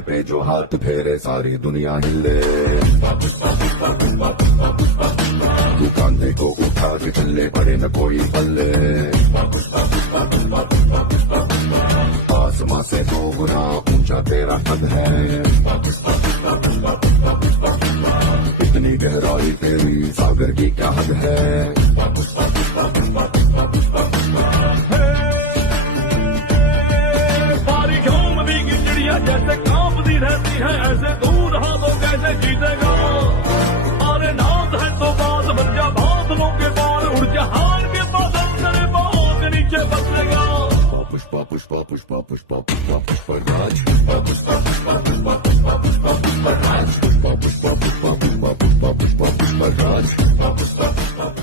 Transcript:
कंधे पे जो हाथ फेरे सारी दुनिया हिले। तू कंधे को उठा के चले पड़े न कोई पल्ले। आसमां से 2 गुना ऊंचा तेरा कद है। इतनी गहराई तेरी सागर की क्या हद है। जैसे कांपती रहती है ऐसे दूर हाथों कैसे जीतेगा। अरे नाथ है तो बात बन जा बादलों के पार उड़ जहान के बादल तेरे पाँव के नीचे बसलेगा। पुष्पा पुष्पा पुष्पा पुष्पा पुष्पा पुष्पराज। पुष्पा पुष्पा पुष्पा पुष्पा पुष्पा पुष्पा पुष्पराज। पुष्पा पुष्पा पुष्पा पुष्पा पुष्पा पुष्पा पुष्पराज। पुष्पा पुष्पा